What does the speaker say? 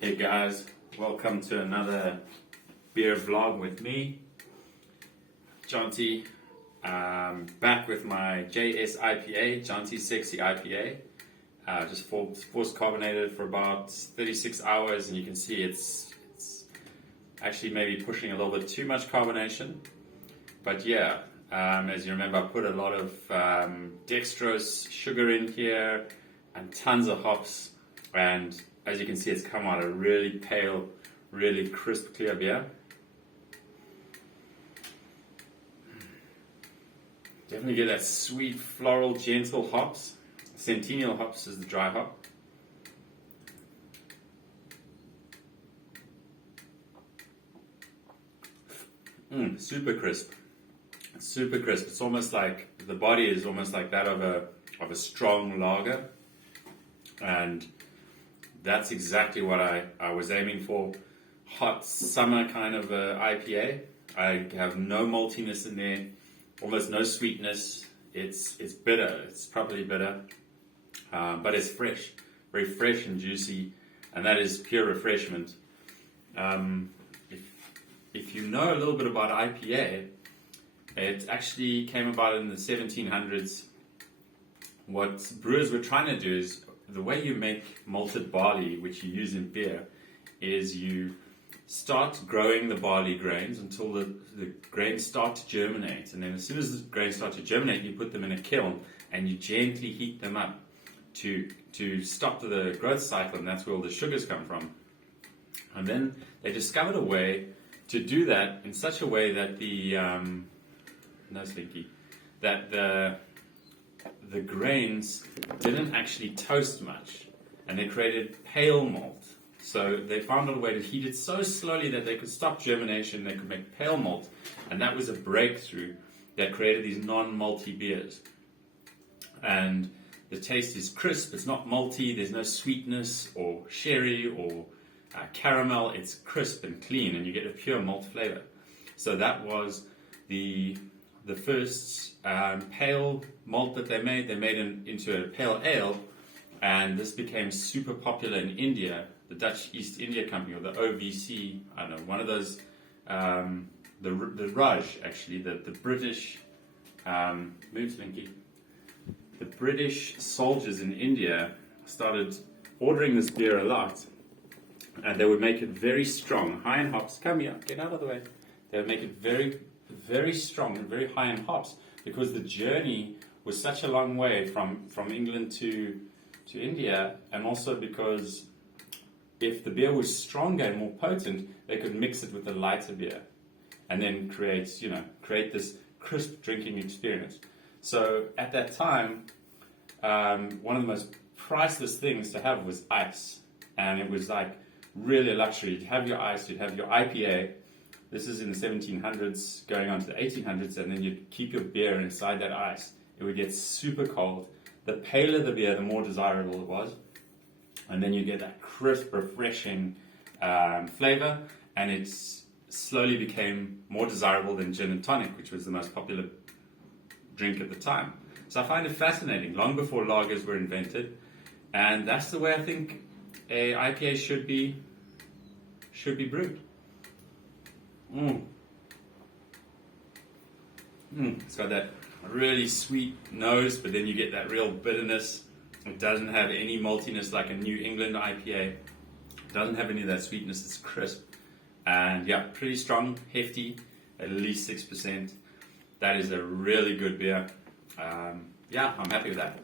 Hey guys, welcome to another beer vlog with me, Jonty. Back with my JSIPA, Jonty Sexy IPA. Just force carbonated for about 36 hours, and you can see it's actually maybe pushing a little bit too much carbonation. But yeah, as you remember, I put a lot of dextrose sugar in here and tons of hops, and as you can see, it's come out a really pale, really crisp, clear beer. Definitely get that sweet, floral, gentle hops. Centennial hops is the dry hop. Super crisp. Super crisp. It's almost like the body is almost like that of a strong lager, and that's exactly what I was aiming for. Hot summer kind of IPA. I have no maltiness in there, almost no sweetness. It's bitter. It's properly bitter, but it's fresh, very fresh and juicy, and that is pure refreshment. If you know a little bit about IPA, it actually came about in the 1700s. What brewers were trying to do is, the way you make malted barley, which you use in beer, is you start growing the barley grains until the grains start to germinate. And then as soon as the grains start to germinate, you put them in a kiln and you gently heat them up to stop the growth cycle, and that's where all the sugars come from. And then they discovered a way to do that in such a way that the grains didn't actually toast much, and they created pale malt. So they found a way to heat it so slowly that they could stop germination, they could make pale malt, and that was a breakthrough that created these non-malty beers. And the taste is crisp, it's not malty, there's no sweetness or sherry or caramel, it's crisp and clean, and you get a pure malt flavor. So that was the first pale malt that they made. They made it into a pale ale, and this became super popular in India. The Dutch East India Company, or the OVC, I don't know, one of those, the Raj actually, the British, the British soldiers in India started ordering this beer a lot, and they would make it very strong, high in hops. Come here, get out of the way. They would make it very, very strong and very high in hops, because the journey was such a long way from England to India, and also because if the beer was stronger and more potent, they could mix it with a lighter beer and then create this crisp drinking experience. So at that time, one of the most priceless things to have was ice, and it was like really a luxury. You'd have your ice, you'd have your IPA. This is in the 1700s, going on to the 1800s, and then you'd keep your beer inside that ice. It would get super cold. The paler the beer, the more desirable it was. And then you get that crisp, refreshing flavor, and it slowly became more desirable than gin and tonic, which was the most popular drink at the time. So I find it fascinating, long before lagers were invented, and that's the way I think a IPA should be brewed. It's got that really sweet nose, but then you get that real bitterness. It doesn't have any maltiness like a New England IPA. It doesn't have any of that sweetness. It's crisp. And yeah, pretty strong, hefty, at least 6%. That is a really good beer. I'm happy with that.